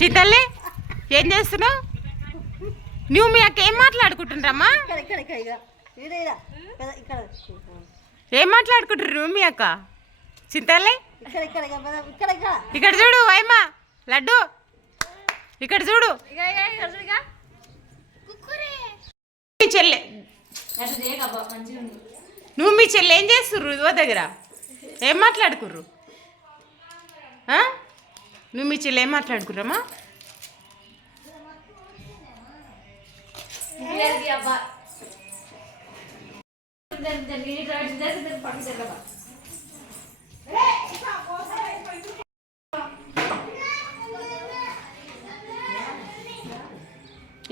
చిత్తల్లి ఏం చేస్తున్నావు? నువ్వు మీ అక్క ఏం మాట్లాడుకుంటుండ్రమ్మా? ఏం మాట్లాడుకుంటుర్రు నువ్వు మీ అక్క? చింతల్లి? ఇక్కడ ఇక్కడ ఇక పెద ఇక్కడ ఇక్కడ. ఇక్కడ చూడు వైమా లడ్డు. ఇక్కడ చూడు. మీ చెల్లె. నువ్వు మీ చెల్లె ఏం చేస్తుర్రు? ఇదిగో దగ్గర. ఏం మాట్లాడుకుర్రు? ఆ? నువ్వు మీ చెల్లె ఏం మాట్లాడుకుర్రమ్మా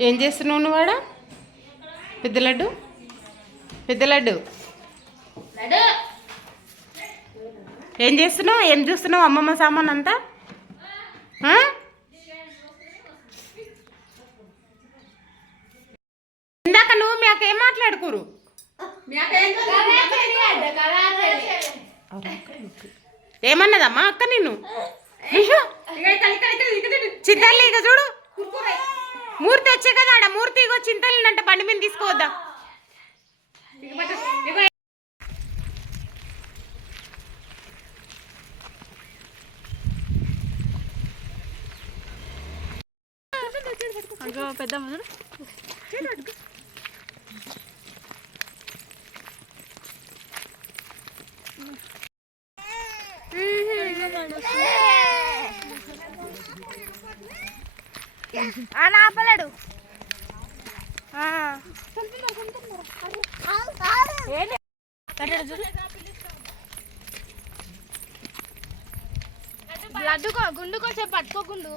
ఏం చేస్తున్నావు నువ్వు వాడ పెద్ద లడ్డు? పెద్ద లడ్డు? ఏం చేస్తున్నావు? ఏం చూస్తున్నావు? అమ్మమ్మ సామాన్ అంతా? ఇందాక నువ్వు మీ అక్క ఏం మాట్లాడుకోరు ఏమన్నదమ్మా అక్క నిన్ను? చింతల్లి ఇక చూడు. మూర్తి వచ్చే కదా ఆడ మూర్తి ఇగో చింతల్ని అంటే బండి మీద తీసుకోవద్దా. పెద్ద ఆపలేడు లడ్డుకో గుండు. కొంచెం పట్టుకోకుండు